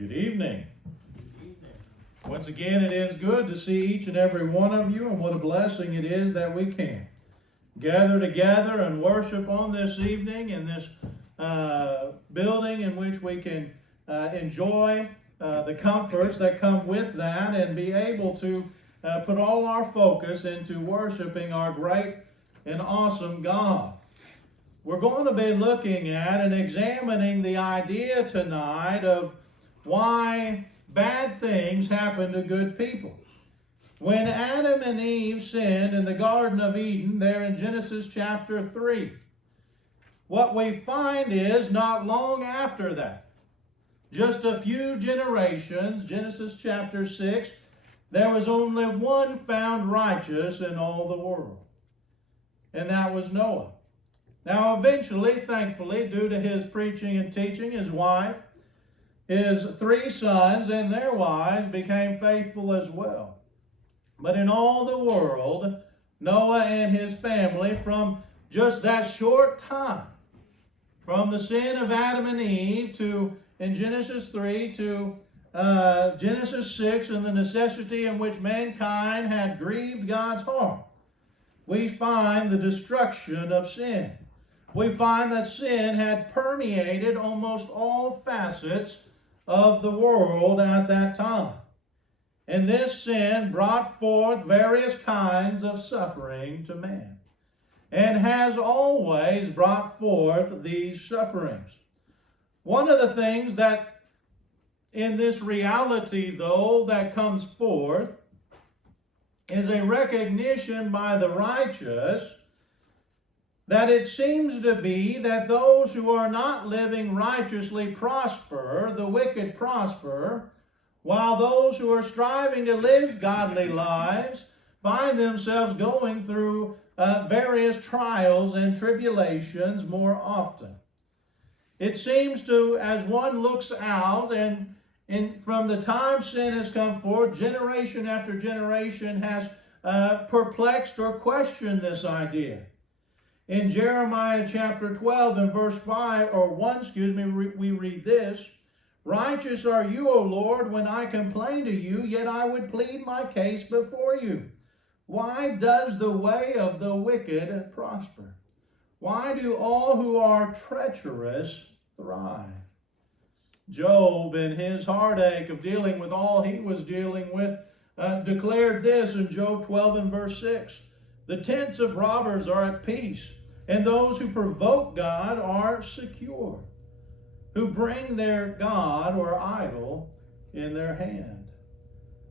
Good evening. Once again, it is good to see each and every one of you, and what a blessing it is that we can gather together and worship on this evening in this building in which we can enjoy the comforts that come with that and be able to put all our focus into worshiping our great and awesome God. We're going to be looking at and examining the idea tonight of why bad things happen to good people. When Adam and Eve sinned in the Garden of Eden, there in Genesis chapter 3, what we find is not long after that, just a few generations, Genesis chapter 6, there was only one found righteous in all the world, and that was Noah. Now eventually, thankfully, due to his preaching and teaching, his wife, his 3 sons and their wives became faithful as well. But in all the world, Noah and his family, from just that short time, from the sin of Adam and Eve to, in Genesis 3, to Genesis 6, and the necessity in which mankind had grieved God's heart, we find the destruction of sin. We find that sin had permeated almost all facets of the world at that time. And this sin brought forth various kinds of suffering to man, and has always brought forth these sufferings. One of the things that in this reality, though, that comes forth is a recognition by the righteous that it seems to be that those who are not living righteously prosper, the wicked prosper, while those who are striving to live godly lives find themselves going through various trials and tribulations more often. It seems to, as one looks out, and from the time sin has come forth, generation after generation has perplexed or questioned this idea. In Jeremiah chapter 12 and verse 5, or 1, we read this: "Righteous are you, O Lord, when I complain to you, yet I would plead my case before you. Why does the way of the wicked prosper? Why do all who are treacherous thrive?" Job, in his heartache of dealing with all he was dealing with, declared this in Job 12 and verse 6. "The tents of robbers are at peace, and those who provoke God are secure, who bring their God or idol in their hand."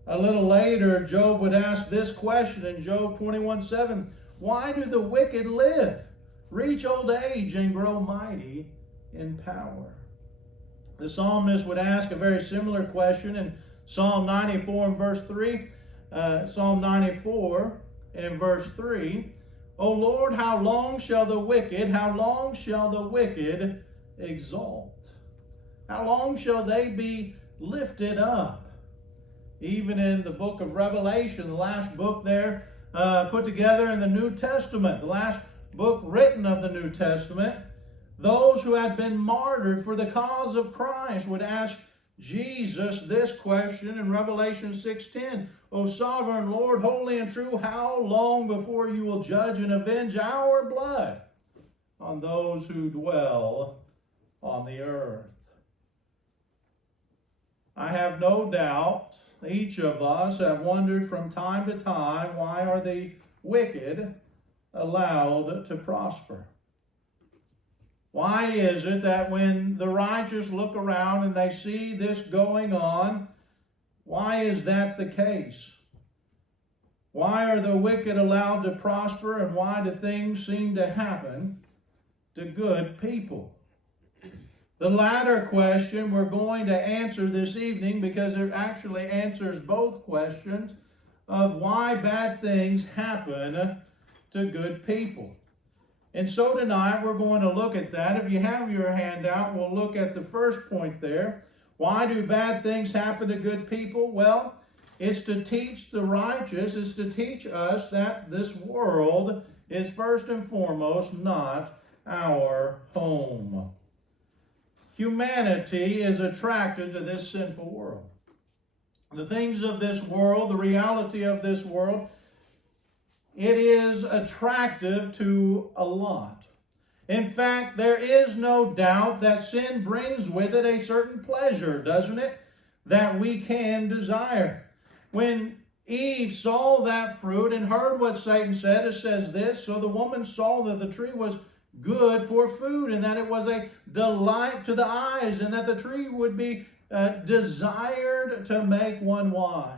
A little later, Job would ask this question in Job 21:7, "Why do the wicked live, reach old age, and grow mighty in power?" The psalmist would ask a very similar question in Psalm 94 and verse 3. Psalm 94 and verse 3, "O Lord, how long shall the wicked exalt? How long shall they be lifted up?" Even in the book of Revelation, the last book there put together in the New Testament, the last book written of the New Testament, those who had been martyred for the cause of Christ would ask Jesus this question in Revelation 6:10, "O sovereign Lord, holy and true, how long before you will judge and avenge our blood on those who dwell on the earth?" I have no doubt each of us have wondered from time to time, why are the wicked allowed to prosper? Why is it that when the righteous look around and they see this going on, why is that the case? Why are the wicked allowed to prosper, and why do things seem to happen to good people? The latter question we're going to answer this evening, because it actually answers both questions of why bad things happen to good people. And so tonight we're going to look at that. If you have your handout, we'll look at the first point there. Why do bad things happen to good people? Well, it's to teach the righteous, it's to teach us that this world is first and foremost not our home. humanity is attracted to this sinful world. The things of this world, the reality of this world, it is attractive to a lot. In fact, there is no doubt that sin brings with it a certain pleasure, doesn't it? That we can desire. When Eve saw that fruit and heard what Satan said, it says this, so the woman saw that the tree was good for food, and that it was a delight to the eyes, and that the tree would be desired to make one wise.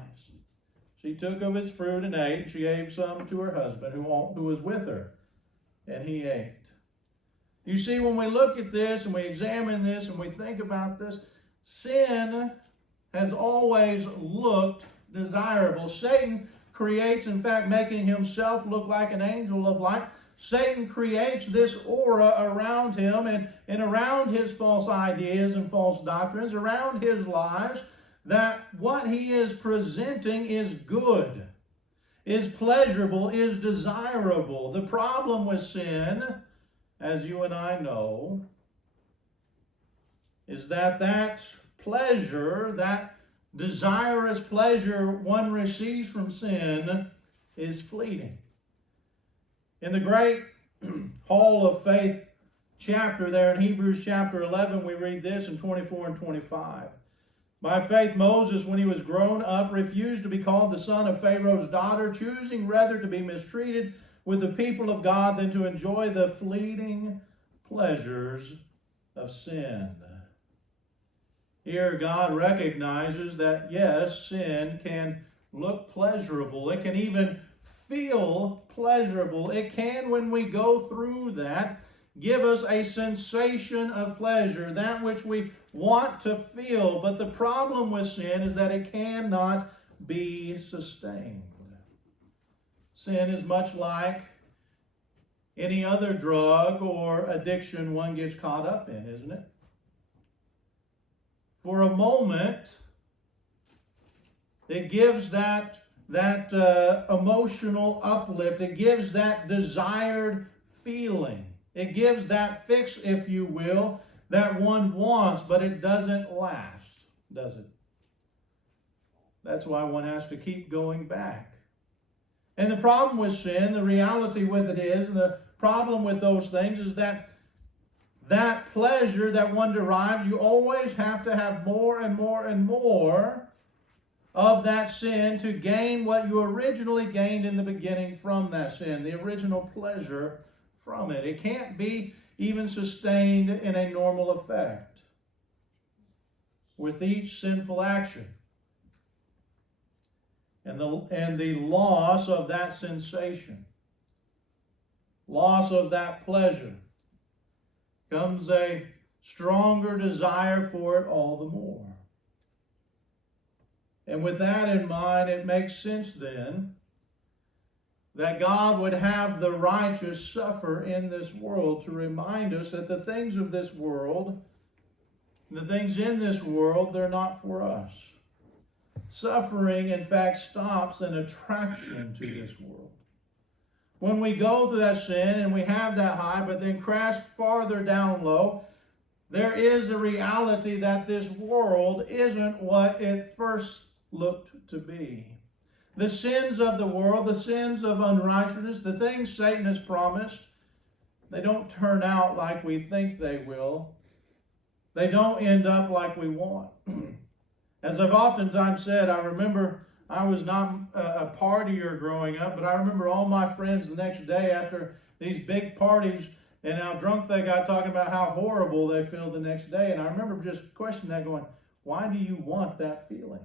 She took of its fruit and ate. She gave some to her husband who was with her, and he ate. You see, when we look at this and we examine this and we think about this, sin has always looked desirable. Satan creates, in fact, making himself look like an angel of light. Satan creates this aura around him and around his false ideas and false doctrines, around his lives, that what he is presenting is good, is pleasurable, is desirable. The problem with sin, as you and I know, is that pleasure, that desirous pleasure one receives from sin is fleeting. In the great Hall of Faith chapter there in Hebrews chapter 11, we read this in 24 and 25. By faith, Moses, when he was grown up, refused to be called the son of Pharaoh's daughter, choosing rather to be mistreated with the people of God than to enjoy the fleeting pleasures of sin. Here, God recognizes that, yes, sin can look pleasurable. It can even feel pleasurable. It can, when we go through that, give us a sensation of pleasure, that which we want to feel. But the problem with sin is that it cannot be sustained. Sin is much like any other drug or addiction one gets caught up in, isn't it? For a moment, it gives that emotional uplift. It gives that desired feeling. It gives that fix, if you will, that one wants, but it doesn't last, does it? That's why one has to keep going back. And the problem with sin, the reality with it is, and the problem with those things is that pleasure that one derives, you always have to have more and more and more of that sin to gain what you originally gained in the beginning from that sin, the original pleasure from it. It can't be even sustained in a normal effect. With each sinful action and the loss of that sensation, loss of that pleasure, comes a stronger desire for it all the more. And with that in mind, it makes sense then that God would have the righteous suffer in this world to remind us that the things of this world, the things in this world, they're not for us. Suffering, in fact, stops an attraction to this world. When we go through that sin and we have that high, but then crash farther down low, there is a reality that this world isn't what it first looked to be. The sins of the world, the sins of unrighteousness, the things Satan has promised, they don't turn out like we think they will. They don't end up like we want. As I've oftentimes said, I remember I was not a partier growing up, but I remember all my friends the next day after these big parties and how drunk they got, talking about how horrible they feel the next day. And I remember just questioning that, going, why do you want that feeling?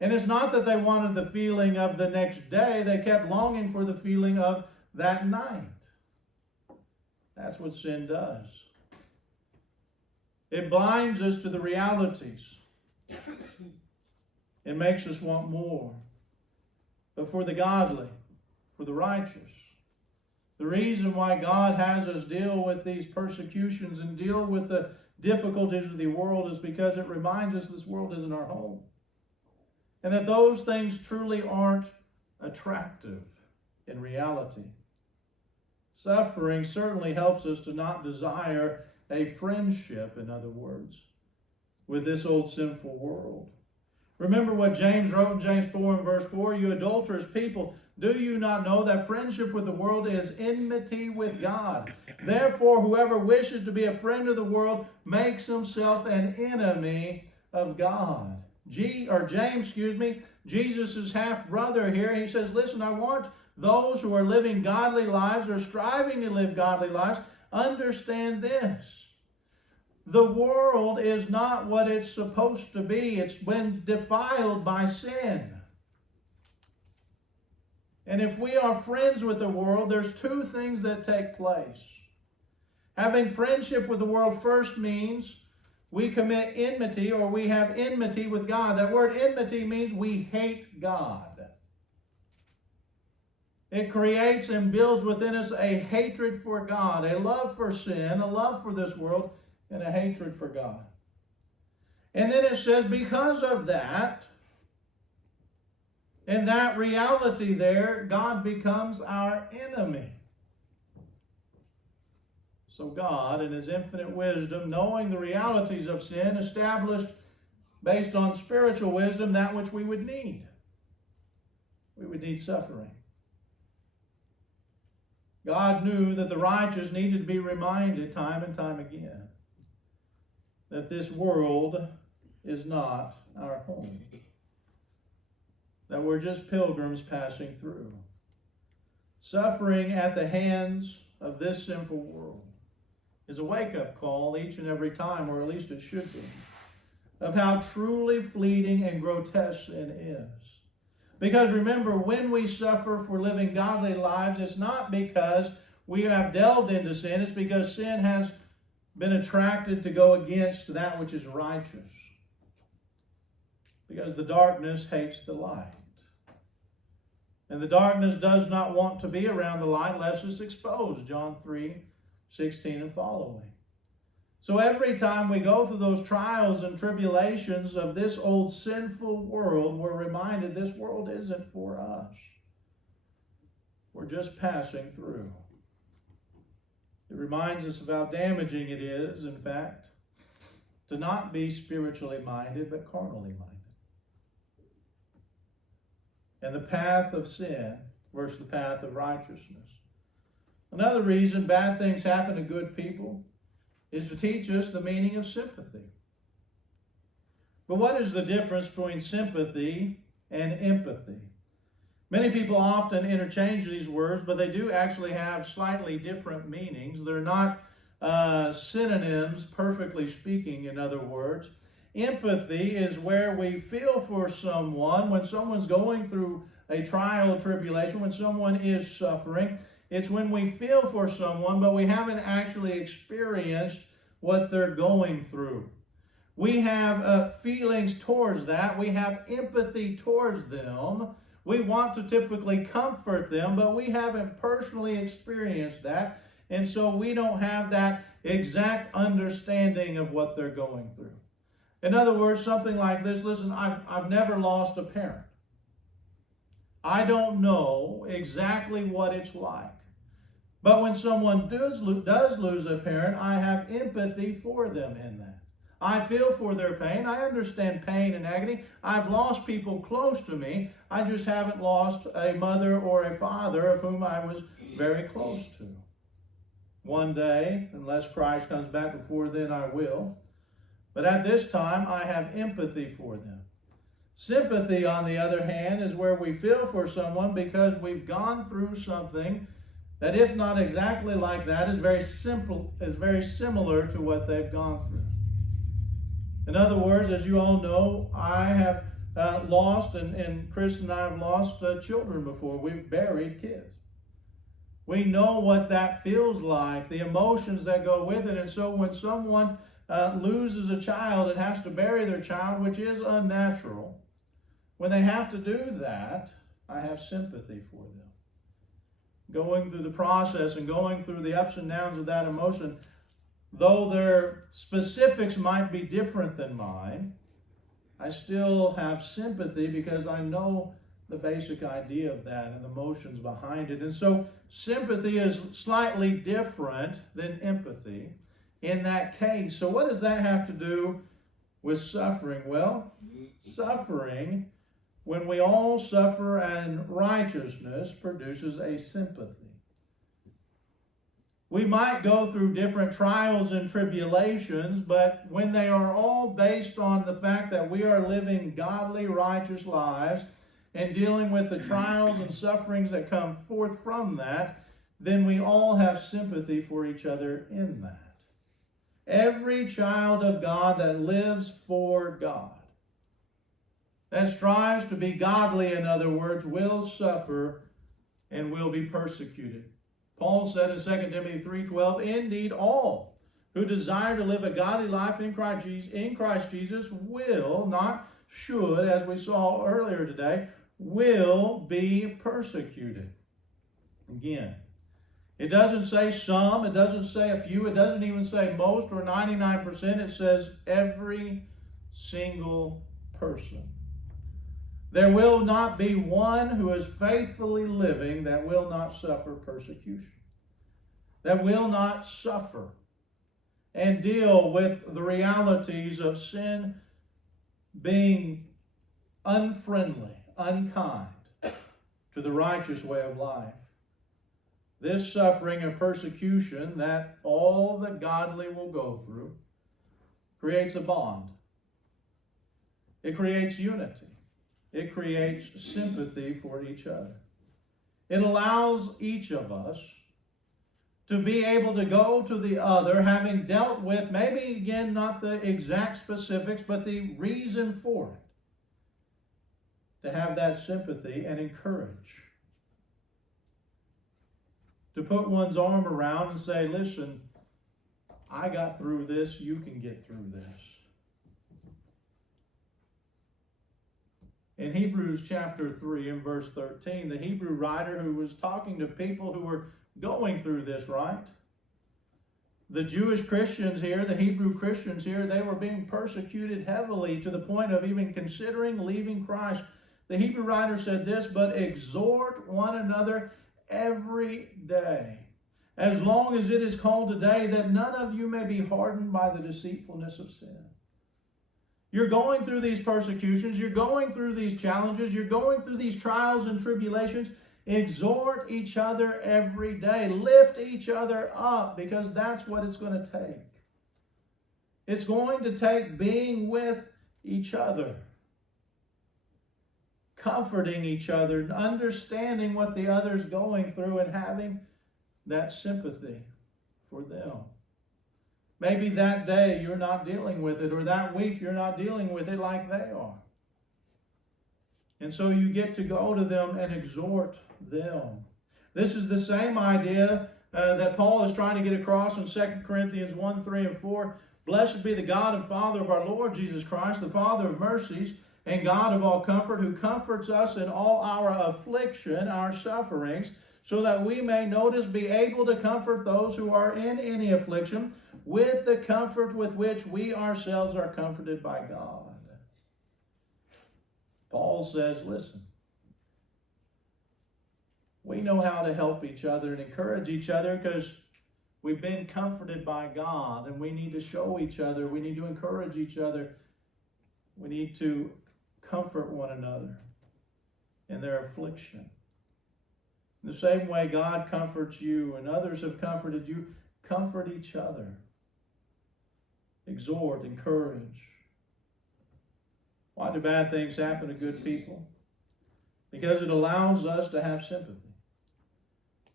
And it's not that they wanted the feeling of the next day. They kept longing for the feeling of that night. That's what sin does. It blinds us to the realities. It makes us want more. But for the godly, for the righteous, the reason why God has us deal with these persecutions and deal with the difficulties of the world is because it reminds us this world isn't our home. And that those things truly aren't attractive in reality. Suffering certainly helps us to not desire a friendship, in other words, with this old sinful world. Remember what James wrote in James 4 and verse 4, "You adulterous people, do you not know that friendship with the world is enmity with God? Therefore, whoever wishes to be a friend of the world makes himself an enemy of God." James, Jesus' half-brother here, he says, listen, I want those who are living godly lives or striving to live godly lives, understand this. The world is not what it's supposed to be. It's been defiled by sin. And if we are friends with the world, there's two things that take place. Having friendship with the world first means we commit enmity, or we have enmity with God. That word enmity means we hate God. It creates and builds within us a hatred for God, a love for sin, a love for this world, and a hatred for God. And then it says, because of that, in that reality there, God becomes our enemy. So God, in His infinite wisdom, knowing the realities of sin, established, based on spiritual wisdom, that which we would need. We would need suffering. God knew that the righteous needed to be reminded time and time again that this world is not our home, that we're just pilgrims passing through. Suffering at the hands of this sinful world is a wake-up call each and every time, or at least it should be, of how truly fleeting and grotesque sin is. Because remember, when we suffer for living godly lives, it's not because we have delved into sin, it's because sin has been attracted to go against that which is righteous. Because the darkness hates the light. And the darkness does not want to be around the light lest it's exposed. John 3:16 and following. So every time we go through those trials and tribulations of this old sinful world, we're reminded this world isn't for us. We're just passing through. It reminds us of how damaging it is, in fact, to not be spiritually minded, but carnally minded. And the path of sin versus the path of righteousness. Another reason bad things happen to good people is to teach us the meaning of sympathy. But what is the difference between sympathy and empathy? Many people often interchange these words, but they do actually have slightly different meanings. They're not synonyms, perfectly speaking, in other words. Empathy is where we feel for someone when someone's going through a trial or tribulation, when someone is suffering. It's when we feel for someone, but we haven't actually experienced what they're going through. We have feelings towards that. We have empathy towards them. We want to typically comfort them, but we haven't personally experienced that. And so we don't have that exact understanding of what they're going through. In other words, something like this, listen, I've never lost a parent. I don't know exactly what it's like. But when someone does lose a parent, I have empathy for them in that. I feel for their pain. I understand pain and agony. I've lost people close to me. I just haven't lost a mother or a father of whom I was very close to. One day, unless Christ comes back before then, I will. But at this time, I have empathy for them. Sympathy, on the other hand, is where we feel for someone because we've gone through something that, if not exactly like that, is very similar to what they've gone through. In other words, as you all know, I have lost, and Chris and I have lost children before. We've buried kids. We know what that feels like, the emotions that go with it. And so when someone loses a child and has to bury their child, which is unnatural, when they have to do that, I have sympathy for them. Going through the process and going through the ups and downs of that emotion, though their specifics might be different than mine, I still have sympathy because I know the basic idea of that and the emotions behind it. And so sympathy is slightly different than empathy in that case. So what does that have to do with suffering? Well, suffering, when we all suffer, and righteousness produces a sympathy. We might go through different trials and tribulations, but when they are all based on the fact that we are living godly, righteous lives and dealing with the trials and sufferings that come forth from that, then we all have sympathy for each other in that. Every child of God that lives for God, that strives to be godly, in other words, will suffer and will be persecuted. Paul said in 2 Timothy 3:12, indeed, all who desire to live a godly life in Christ Jesus will, not should, as we saw earlier today, will be persecuted. Again, it doesn't say some, it doesn't say a few, it doesn't even say most or 99%. It says every single person. There will not be one who is faithfully living that will not suffer persecution, that will not suffer and deal with the realities of sin being unfriendly, unkind to the righteous way of life. This suffering and persecution that all the godly will go through creates a bond. It creates unity. It creates sympathy for each other. It allows each of us to be able to go to the other, having dealt with, maybe again, not the exact specifics, but the reason for it, to have that sympathy and encourage. To put one's arm around and say, listen, I got through this, you can get through this. In Hebrews chapter 3 and verse 13, the Hebrew writer who was talking to people who were going through this, right? The Jewish Christians here, the Hebrew Christians here, they were being persecuted heavily to the point of even considering leaving Christ. The Hebrew writer said this, but exhort one another every day, as long as it is called today, that none of you may be hardened by the deceitfulness of sin. You're going through these persecutions, you're going through these challenges, you're going through these trials and tribulations. Exhort each other every day. Lift each other up, because that's what it's going to take. It's going to take being with each other, comforting each other, understanding what the other's going through, and having that sympathy for them. Maybe that day you're not dealing with it, or that week you're not dealing with it like they are. And so you get to go to them and exhort them. This is the same idea that Paul is trying to get across in 2 Corinthians 1, 3, and 4. Blessed be the God and Father of our Lord Jesus Christ, the Father of mercies, and God of all comfort, who comforts us in all our affliction, our sufferings, so that we may, notice, be able to comfort those who are in any affliction with the comfort with which we ourselves are comforted by God. Paul says, listen, we know how to help each other and encourage each other because we've been comforted by God, and we need to show each other, we need to encourage each other, we need to comfort one another in their affliction. In the same way God comforts you and others have comforted you, comfort each other. Exhort, encourage. Why do bad things happen to good people? Because it allows us to have sympathy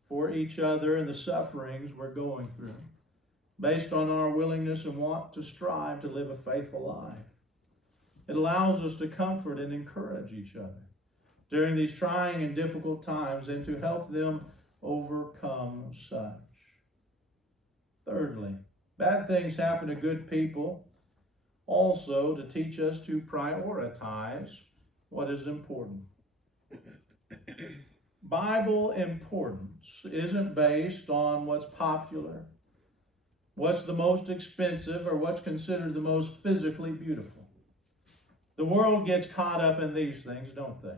for each other and the sufferings we're going through, based on our willingness and want to strive to live a faithful life. It allows us to comfort and encourage each other during these trying and difficult times, and to help them overcome such. Thirdly, bad things happen to good people also to teach us to prioritize what is important. Bible importance isn't based on what's popular, what's the most expensive, or what's considered the most physically beautiful. The world gets caught up in these things, don't they?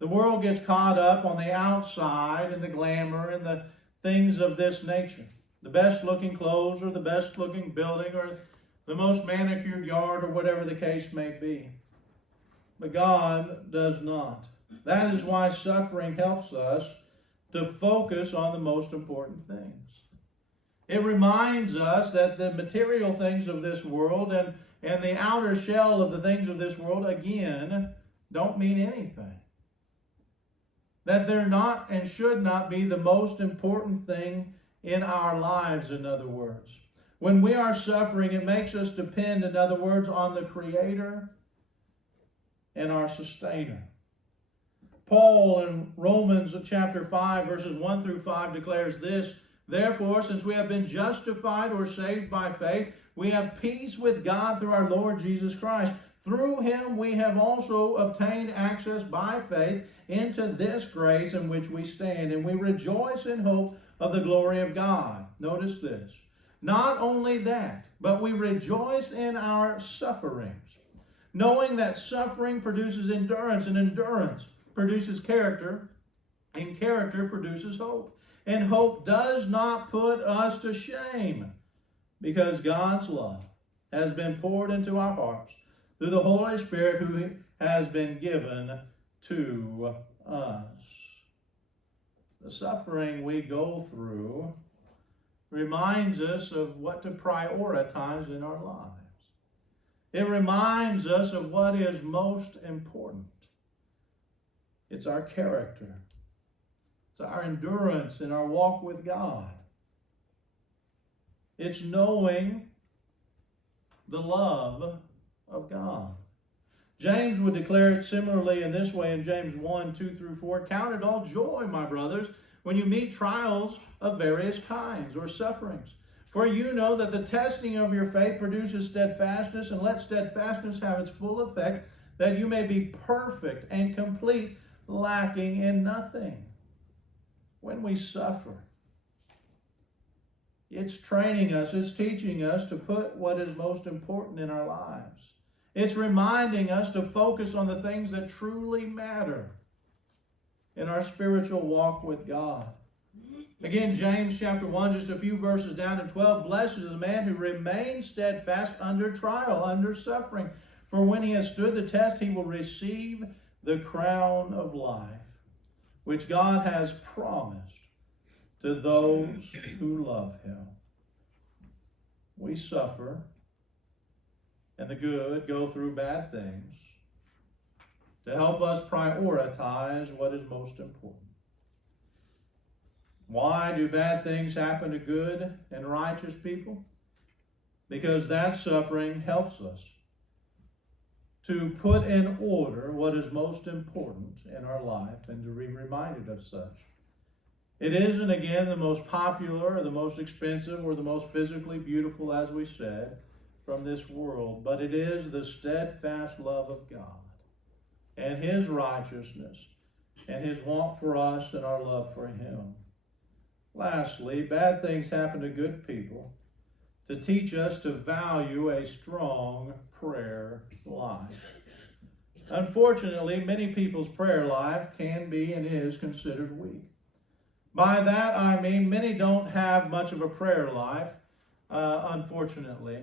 The world gets caught up on the outside and the glamour and the things of this nature. the best looking clothes or the best looking building or the most manicured yard or whatever the case may be. But God does not. That is why suffering helps us to focus on the most important things. It reminds us that the material things of this world and the outer shell of the things of this world, again, don't mean anything. That they're not and should not be the most important thing in our lives, in other words. When we are suffering, it makes us depend, in other words, on the Creator and our Sustainer. Paul in Romans chapter 5, verses 1 through 5 declares this: "Therefore, since we have been justified or saved by faith, we have peace with God through our Lord Jesus Christ. Through him we have also obtained access by faith into this grace in which we stand, and we rejoice in hope of the glory of God." Notice this. Not only that, but we rejoice in our sufferings, knowing that suffering produces endurance, and endurance produces character, and character produces hope. And hope does not put us to shame, because God's love has been poured into our hearts through the Holy Spirit who has been given to us. The suffering we go through reminds us of what to prioritize in our lives. It reminds us of what is most important. It's our character. It's our endurance in our walk with God. It's knowing the love of God. James would declare it similarly in this way in James 1, 2 through 4. "Count it all joy, my brothers, when you meet trials of various kinds or sufferings. For you know that the testing of your faith produces steadfastness, and let steadfastness have its full effect, that you may be perfect and complete, lacking in nothing." When we suffer, it's training us, it's teaching us to put what is most important in our lives. It's reminding us to focus on the things that truly matter in our spiritual walk with God. Again, James chapter 1, just a few verses down to 12, "Blessed is the man who remains steadfast under trial, under suffering. For when he has stood the test, he will receive the crown of life, which God has promised to those who love him." We suffer, and the good go through bad things to help us prioritize what is most important. Why do bad things happen to good and righteous people? Because that suffering helps us to put in order what is most important in our life and to be reminded of such. It isn't, again, the most popular or the most expensive or the most physically beautiful, as we said, from this world, but it is the steadfast love of God and his righteousness and his want for us and our love for him. Lastly, bad things happen to good people to teach us to value a strong prayer life. Unfortunately, many people's prayer life can be and is considered weak. By that I mean many don't have much of a prayer life, unfortunately.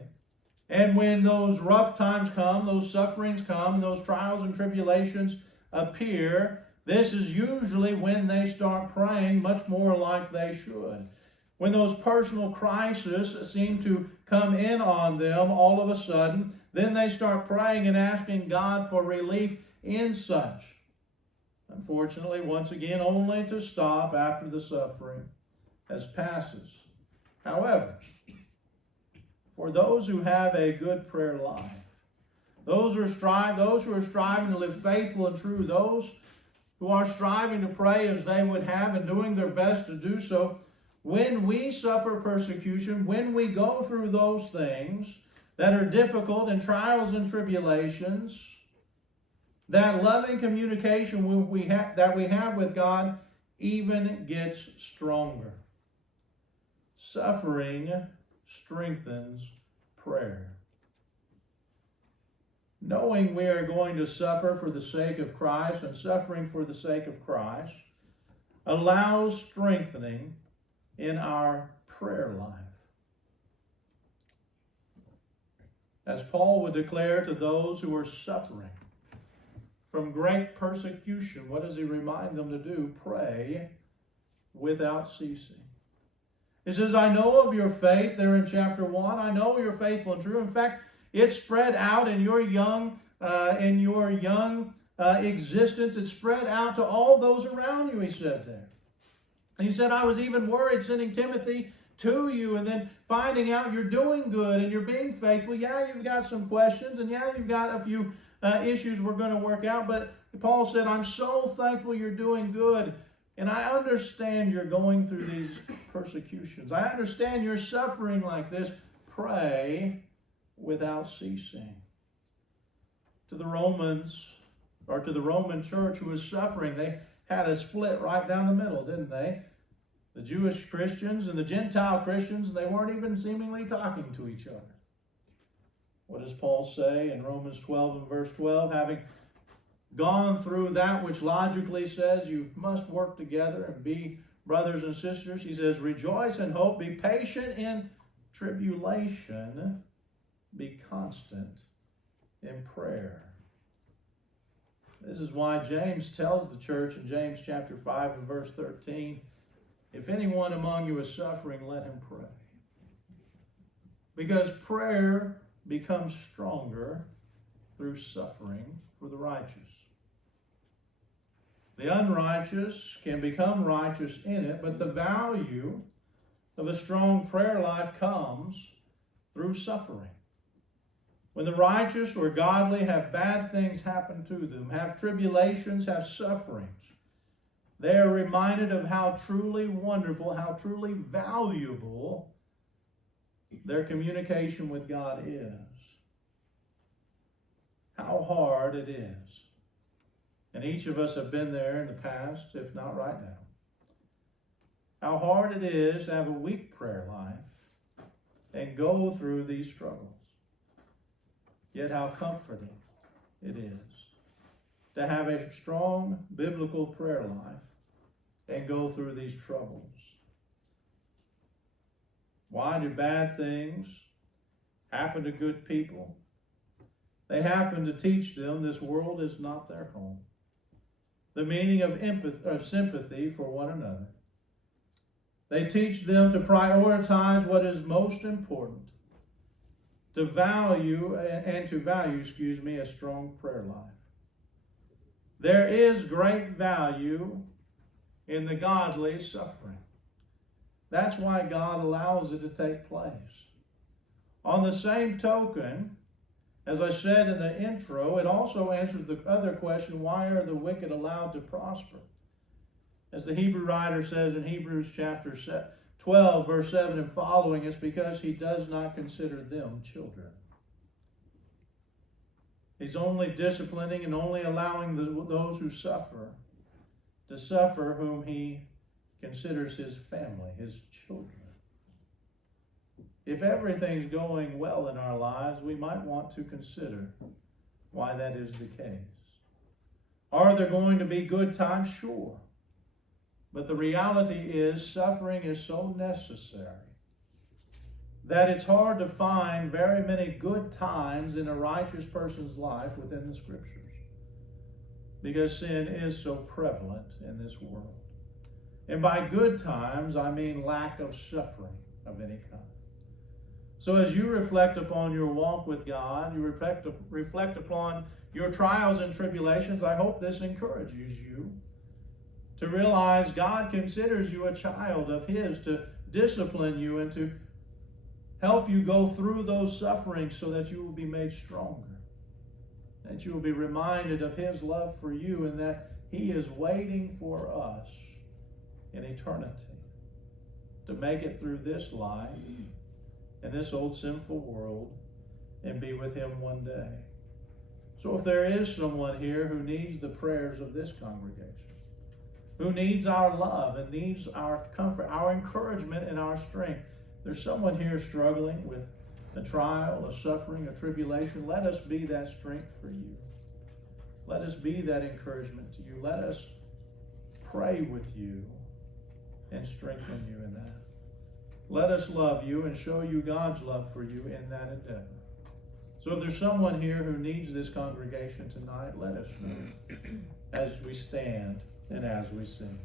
And when those rough times come, those sufferings come, and those trials and tribulations appear, this is usually when they start praying much more like they should. When those personal crises seem to come in on them all of a sudden, then they start praying and asking God for relief in such. Unfortunately, once again, only to stop after the suffering has passes. However, for those who have a good prayer life, those who are striving to live faithful and true, those who are striving to pray as they would have and doing their best to do so, when we suffer persecution, when we go through those things that are difficult and trials and tribulations, that loving communication that we have with God even gets stronger. Suffering strengthens prayer. Knowing we are going to suffer for the sake of Christ and suffering for the sake of Christ allows strengthening in our prayer life. As Paul would declare to those who are suffering from great persecution, what does he remind them to do? Pray without ceasing. He says, I know of your faith, there in chapter 1. I know you're faithful and true. In fact, it's spread out in your young existence. It's spread out to all those around you, he said there. And he said, I was even worried sending Timothy to you and then finding out you're doing good and you're being faithful. Yeah, you've got some questions, and yeah, you've got a few issues we're going to work out. But Paul said, I'm so thankful you're doing good. And I understand you're going through these persecutions. I understand you're suffering like this. Pray without ceasing. To the Romans, or to the Roman church who was suffering, they had a split right down the middle, didn't they? The Jewish Christians and the Gentile Christians, they weren't even seemingly talking to each other. What does Paul say in Romans 12 and verse 12? Having gone through that which logically says you must work together and be brothers and sisters, he says, rejoice in hope, be patient in tribulation, be constant in prayer. This is why James tells the church in James chapter 5 and verse 13, if anyone among you is suffering, let him pray. Because prayer becomes stronger through suffering for the righteous. The unrighteous can become righteous in it, but the value of a strong prayer life comes through suffering. When the righteous or godly have bad things happen to them, have tribulations, have sufferings, they are reminded of how truly wonderful, how truly valuable their communication with God is. How hard it is. And each of us have been there in the past, if not right now. How hard it is to have a weak prayer life and go through these struggles. Yet how comforting it is to have a strong biblical prayer life and go through these troubles. Why do bad things happen to good people? They happen to teach them this world is not their home. The meaning of empathy, of sympathy for one another. They teach them to prioritize what is most important, to value a strong prayer life. There is great value in the godly suffering. That's why God allows it to take place. On the same token, as I said in the intro, it also answers the other question, why are the wicked allowed to prosper? As the Hebrew writer says in Hebrews chapter 12, verse 7 and following, it's because he does not consider them children. He's only disciplining and only allowing those who suffer to suffer whom he considers his family, his children. If everything's going well in our lives, we might want to consider why that is the case. Are there going to be good times? Sure. But the reality is suffering is so necessary that it's hard to find very many good times in a righteous person's life within the Scriptures, because sin is so prevalent in this world. And by good times, I mean lack of suffering of any kind. So as you reflect upon your walk with God, you reflect upon your trials and tribulations, I hope this encourages you to realize God considers you a child of His, to discipline you and to help you go through those sufferings so that you will be made stronger, that you will be reminded of His love for you and that He is waiting for us in eternity to make it through this life in this old sinful world and be with Him one day. So if there is someone here who needs the prayers of this congregation, who needs our love and needs our comfort, our encouragement and our strength, there's someone here struggling with a trial, a suffering, a tribulation, let us be that strength for you. Let us be that encouragement to you. Let us pray with you and strengthen you in that. let us love you and show you God's love for you in that endeavor. So if there's someone here who needs this congregation tonight, let us know as we stand and as we sing.